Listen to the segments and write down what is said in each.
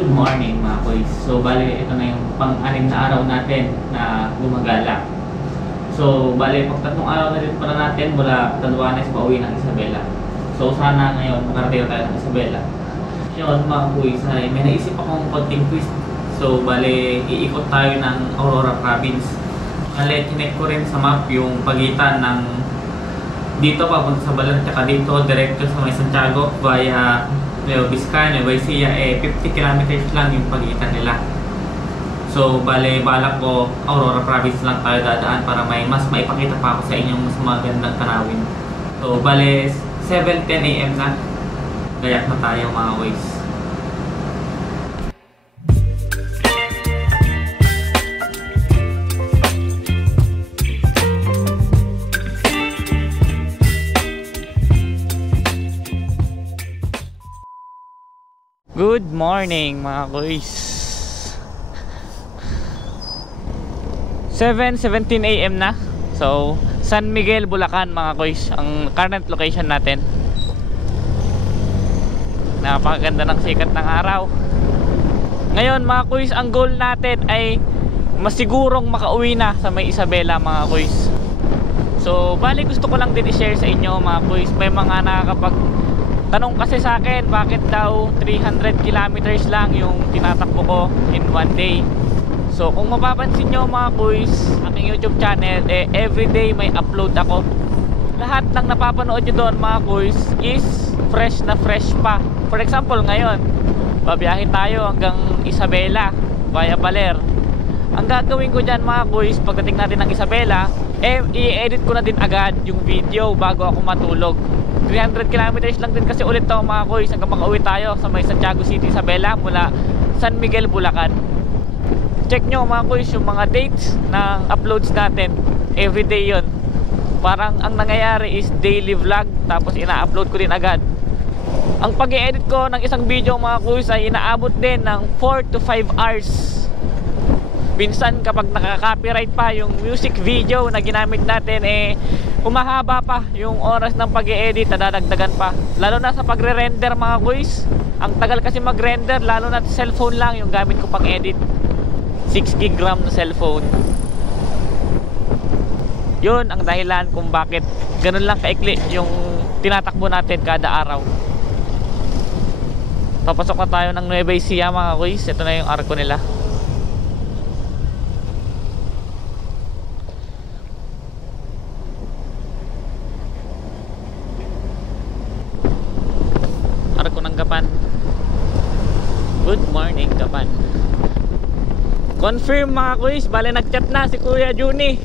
Good morning mga boys. So bale ito na yung pang-anim na araw natin na gumagala. So bale pag tatlong araw na din pala natin mula Taluanes pauwi ng Isabela. So sana ngayon makarating tayo ng Isabela. Yun mga boys, ay may naisip akong konting twist. So bale iikot tayo ng Aurora Province. Bale chinek ko rin sa map yung pagitan ng dito papunta sa Baler tsaka dito diretso sa may Santiago via Nueva Vizcaya, Nueva Ecija, 50 kilometers lang yung pagitan nila. So bale balak ko Aurora Province lang tayo dadaan para may mas maipakita pa ako sa inyong mas magandang tanawin. So bale 7:10 AM na, gayak na tayo mga boys. Good morning mga boys. 7:17 AM na. So San Miguel, Bulacan mga boys ang current location natin. Napakaganda ng sikat ng araw. Ngayon mga boys, ang goal natin ay masigurong makauwi na sa may Isabela mga boys. So bali gusto ko lang din i-share sa inyo mga boys. May mga nakakapag tanong kasi sa akin bakit daw 300 kilometers lang yung tinatakbo ko in one day. So kung mapapansin nyo mga boys, aking YouTube channel everyday may upload ako. Lahat ng napapanood nyo doon mga boys is fresh na fresh pa. For example ngayon, babiyahe tayo hanggang Isabela via Baler. Ang gagawin ko dyan mga boys, pagdating natin ng Isabela, i-edit ko na din agad yung video bago ako matulog. 300 kilometers lang din kasi ulit to mga boys hanggang makauwi tayo sa may Santiago City, Isabela mula San Miguel, Bulacan. Check nyo mga boys yung mga dates ng uploads natin. Everyday yun. Parang ang nangyayari is daily vlog tapos ina-upload ko din agad. Ang pag-i-edit ko ng isang video mga boys ay inaabot din ng 4 to 5 hours. Minsan kapag nakaka-copyright pa yung music video na ginamit natin humahaba pa yung oras ng pag-i-edit, nadadagdagan pa. Lalo na sa pagre-render mga boys. Ang tagal kasi mag-render, lalo na sa cellphone lang yung gamit ko pang edit. 6 gig RAM na cellphone. Yun ang dahilan kung bakit ganun lang kaikli yung tinatakbo natin kada araw. Papasok na tayo ng Nueva Ecija mga boys. Ito na yung arko nila. Arko ng Gapan. Good morning Gapan. Confirm mga boys, bale nagchat na si Kuya Juni,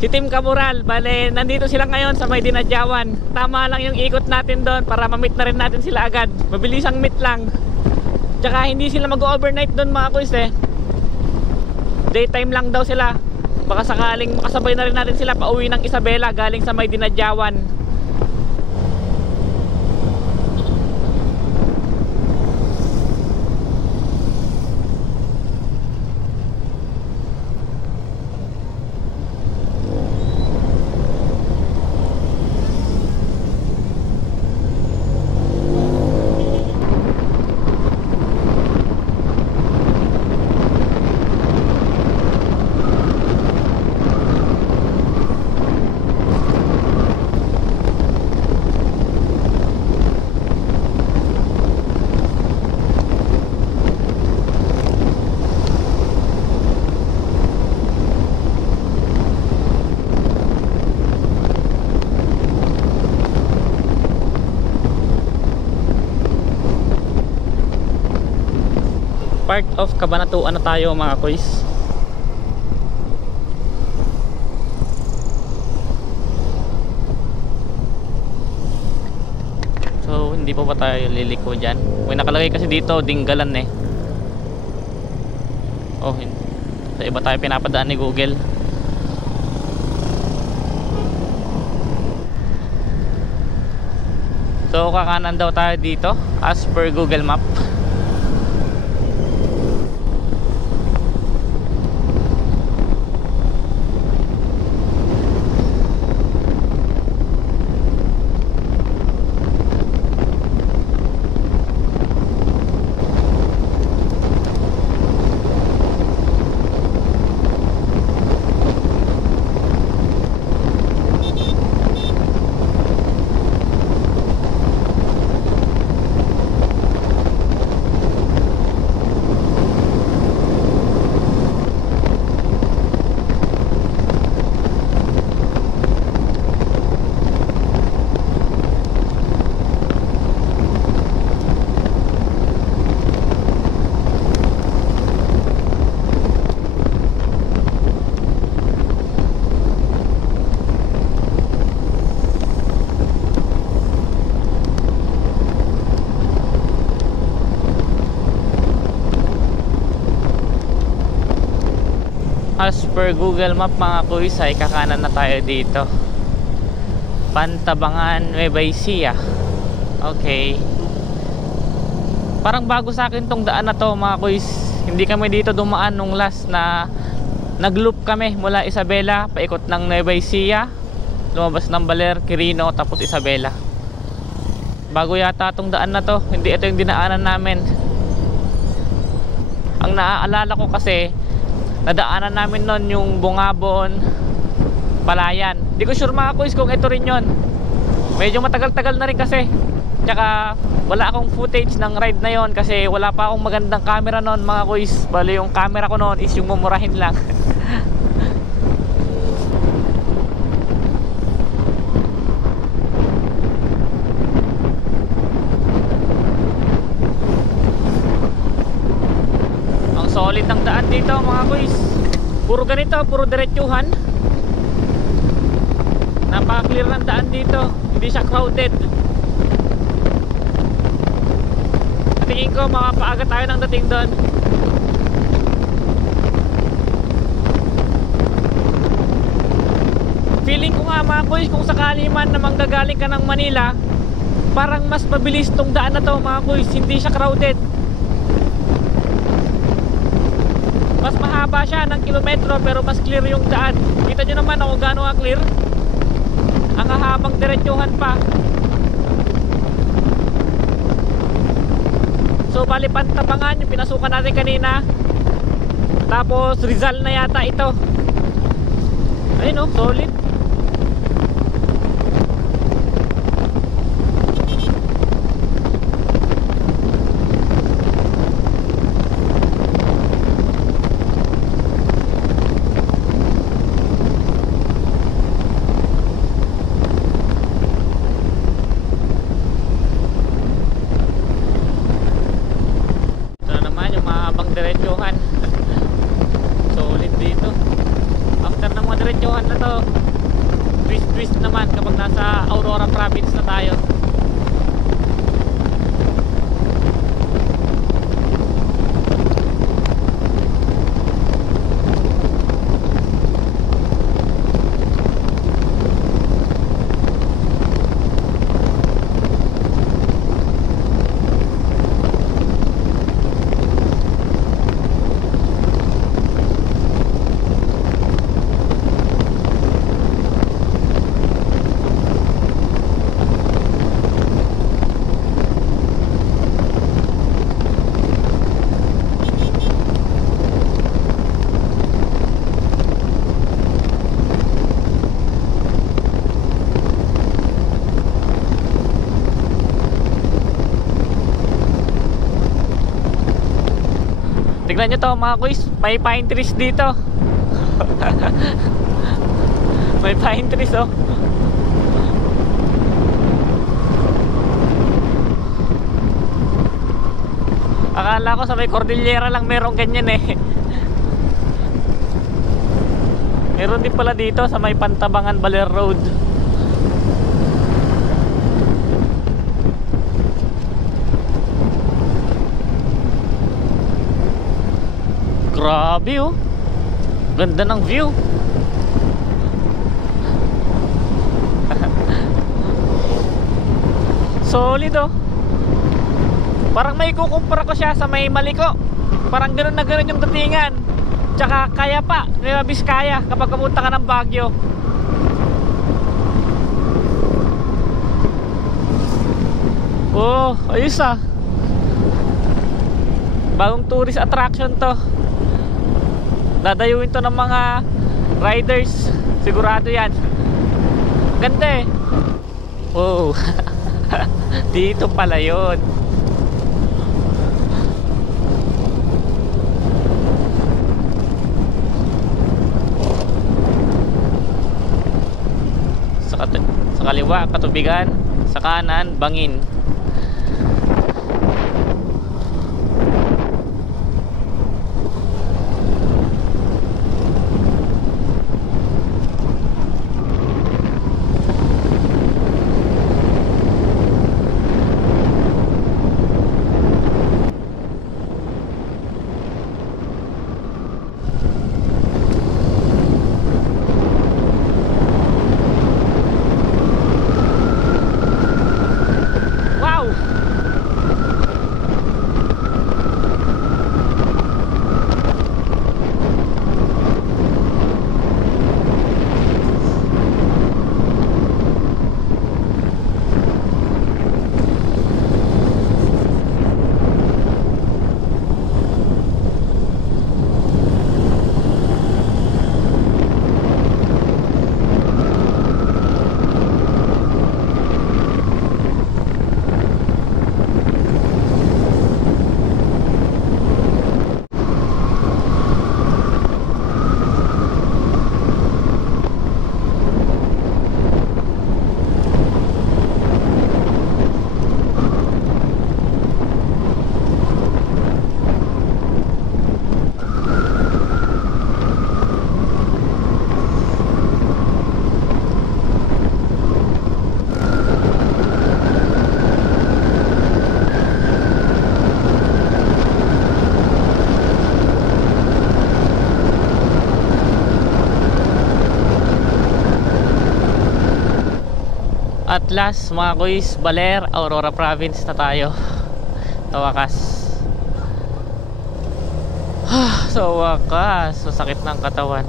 si Team Kamural. Bale nandito sila ngayon sa may Dinadyawan. Tama lang yung ikot natin doon para ma-meet na rin natin sila agad. Mabilisang meet lang. Tsaka hindi sila mag-overnight doon mga boys daytime lang daw sila. Baka sakaling makasabay na rin natin sila pauwi ng Isabela galing sa may Dinadyawan. Part of Cabanatuan na tayo mga boys. So hindi pa ba tayo liliko dyan? May nakalagay kasi dito Dinggalan Oh, sa iba tayo pinapadaan ni Google. So kakanan daw tayo dito as per Google Map. As per Google Map mga kuys ay kakanan na tayo dito. Pantabangan, Nueva Ecija. Okay. Parang bago sa akin tong daan na to mga kuys. Hindi kami dito dumaan nung last na nag-loop kami mula Isabela, paikot ng Nueva Ecija, lumabas ng Baler, Quirino, tapos Isabela. Bago yata tong daan na to. Hindi ito yung dinaanan namin. Ang naaalala ko kasi nadaanan namin nun yung Bungabon, Palayan. Di ko sure mga kuys kung ito rin yun. Medyo matagal-tagal na rin kasi. Tsaka wala akong footage ng ride na yon kasi wala pa akong magandang camera nun mga kuys. Bali yung camera ko nun is yung mumurahin lang. Ang solid ng daan dito mga kuys. Puro ganito, puro diretsuhan. Napaka-clear ng daan dito. Hindi siya crowded. Tingin ko makapaaga tayo ng dating doon. Feeling ko nga mga boys, kung sakali man na manggagaling ka ng Manila, parang mas mabilis tong daan na to mga boys. Hindi siya crowded. Mas mahaba siya ng kilometro pero mas clear yung daan. Kita nyo naman kung gaano ka-clear. Ang hahabang diretsuhan pa. So bali Pantabangan yung pinasukan natin kanina. Tapos Rizal na yata ito. Ayun o, solid. Diretsuhan. Solid dito. After ng mga diretsuhan na to, twist naman kapag nasa Aurora Province na tayo. Tignan nyo to mga kuys, may pine trees dito. May pine trees oh. Akala ko sa may Cordillera lang merong ganyan eh. Meron din pala dito sa may Pantabangan Baler Road. Grabe oh. Ganda ng view. Solid oh. Parang may kukumpara ko siya sa may Maliko. Parang ganoon na ganoon yung datingan. Tsaka kaya pa, Nueva Vizcaya kapag pumunta ka ng Baguio. Oh, ayos ah. Bagong tourist attraction to. Dadayuin to ng mga riders. Sigurado yan. Ganda eh. Oh. Dito pala yun. Sa kaliwa Katubigan, sa kanan Bangin. at last mga kuys, Baler, Aurora Province na tayo. Sa wakas. Sa wakas, masakit ng katawan.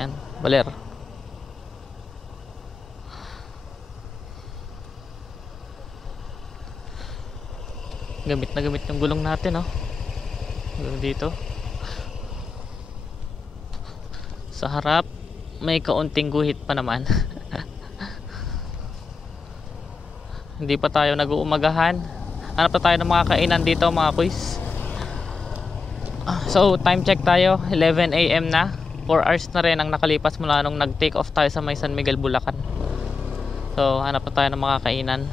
Yan, Baler. Gamit na gamit yung gulong natin, oh. Hanggang dito. Sa harap may kaunting guhit pa naman. Hindi pa tayo nag-uumagahan. Hanap na tayo ng mga kainan dito mga kuys. So time check tayo, 11 AM na. 4 hours na rin ang nakalipas mula nung nag-take off tayo sa may San Miguel, Bulacan. So hanap na tayo ng mga kainan.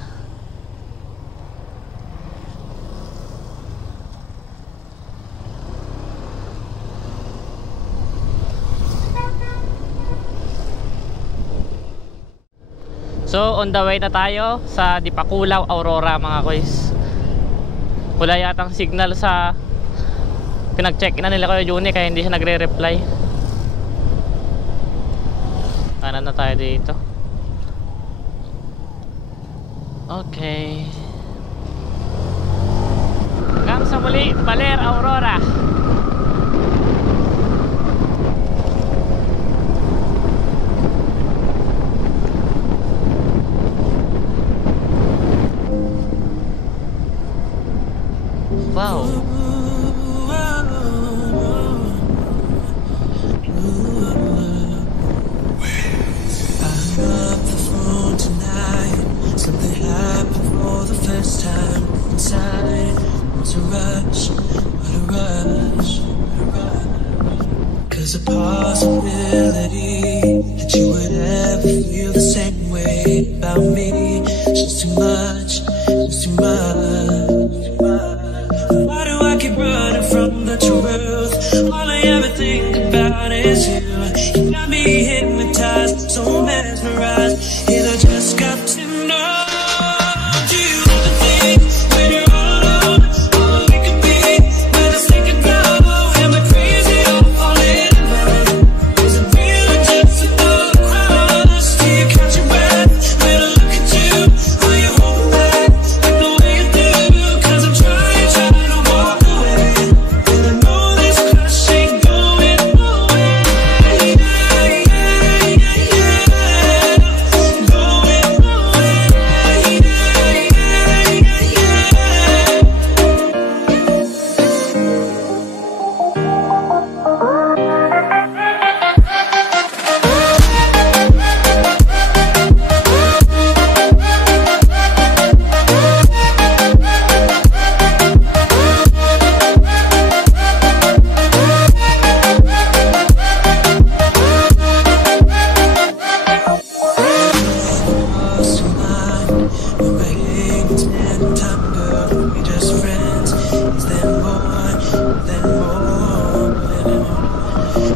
So on the way na tayo sa Dipakulaw, Aurora mga kuys. Wala yatang signal sa pinag-check na nila Kuya Juni, kaya hindi siya nagre-reply. Kanan na tayo dito. Okay. Hanggang sa muli, Baler, Aurora. Wow. Something happened for the first time inside. It's a rush, what a rush. Cause a possibility that you would ever feel the same way about me. It's just too much, it's too much. Why do I keep running from the truth? All I ever think about is you. You got me hypnotized, so mesmerized. And I just got to know. Do you ever think when you're all alone, all we could be? When I think about, am I crazy or falling in love? Is it real or just another crush? Do you catch your breath when I look at you? Are you holding back like the way you do? Cause I'm trying to walk away, and I know this crush ain't going away.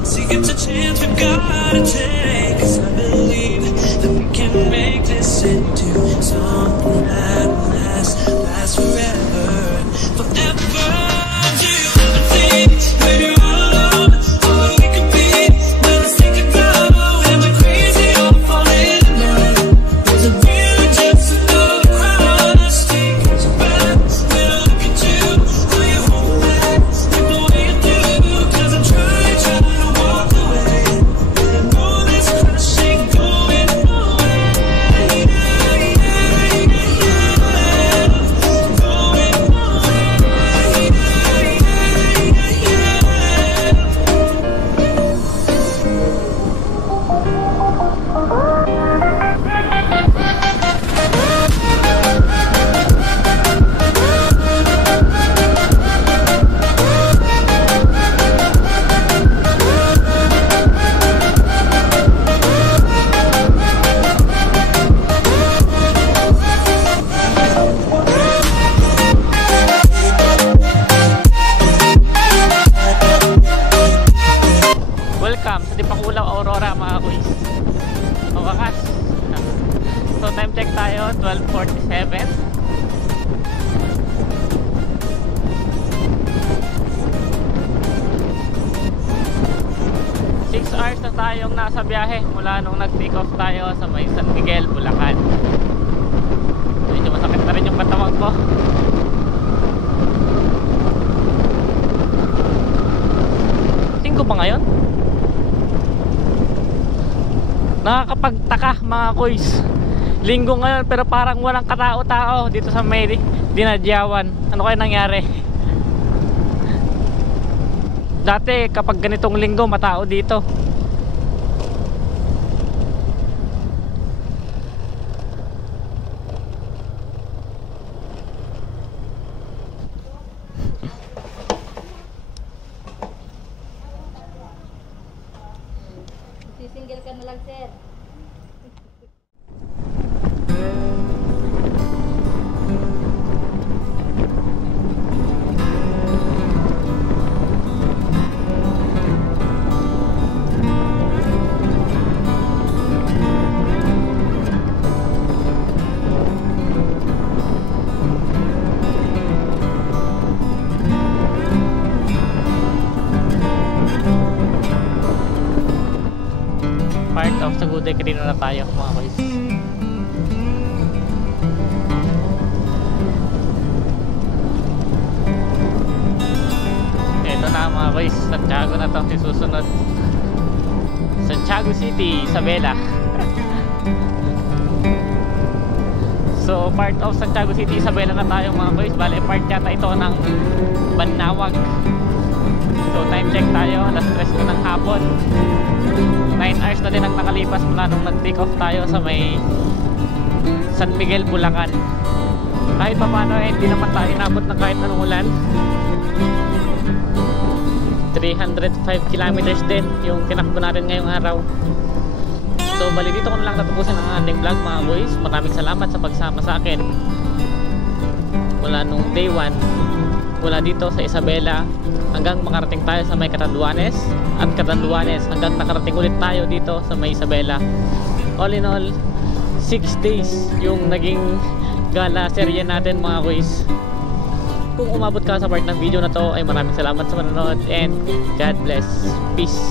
See, it's a chance we gotta take. Cause I believe that we can make this into something that will last forever, forever. Do you ever think when you're all alone, all we could be? When I think about, am I crazy or falling in love? Is it real or just another crush? Do you catch your breath when I look at you? Are you holding back like the way you do? Cause I'm trying to walk away, and I know this crush ain't going away. Welcome sa Dipakulaw, Aurora mga kuys. Mawakas. So time check tayo, 12:47. 6 hours na tayong nasa biyahe mula nung nag-take off tayo sa may San Miguel, Bulacan. Medyo masakit na rin yung katawan ko. Linggo ba ngayon? Nakakapagtaka mga kuys. Linggo ngayon pero parang walang katao-tao dito sa may Dinadyawan. Ano kaya nangyari? Dati kapag ganitong linggo matao dito. Sisingil ka na lang, sir. Part of Saguday Quirino na tayo mga boys. Ito na mga boys, Santiago na to, susunod Santiago City, Isabela. So part of Santiago City, Isabela na tayo mga boys. Bale part yata ito ng Banawag. So time check tayo, alas 3 ko ng hapon. 9 hours na din ang nakalipas mula nung nag-take off tayo sa may San Miguel, Bulacan. Kahit pa paano hindi naman tayo inabot ng kahit anong ulan. 305 kilometers din yung tinakbo natin ngayong araw. So bali dito ko na lang tatapusin ang ating vlog mga boys. Maraming salamat sa pagsama sa akin mula nung day 1 mula dito sa Isabela hanggang makarating tayo sa may Catanduanes, at Catanduanes hanggang nakarating ulit tayo dito sa may Isabela. All in all 6 days yung naging gala serye natin mga boys. Kung umabot ka sa part ng video na to ay maraming salamat sa panonood and God bless. Peace.